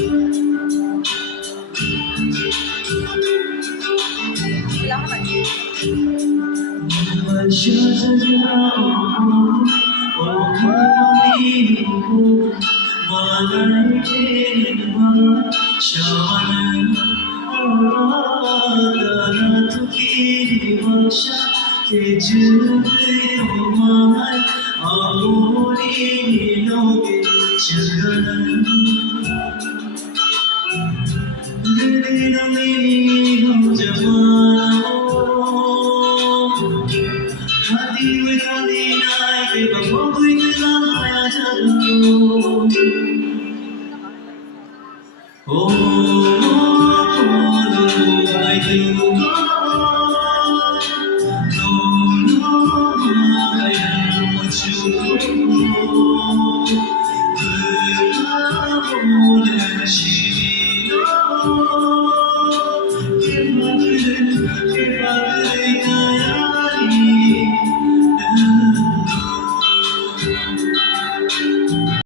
我学着要我渴望你，我来听我小人，的那土我想给自己我爱，我你留给这个人。Dili dili ho jawano, hati we dali nai ke babu itna maya jano. Oh, I do. What you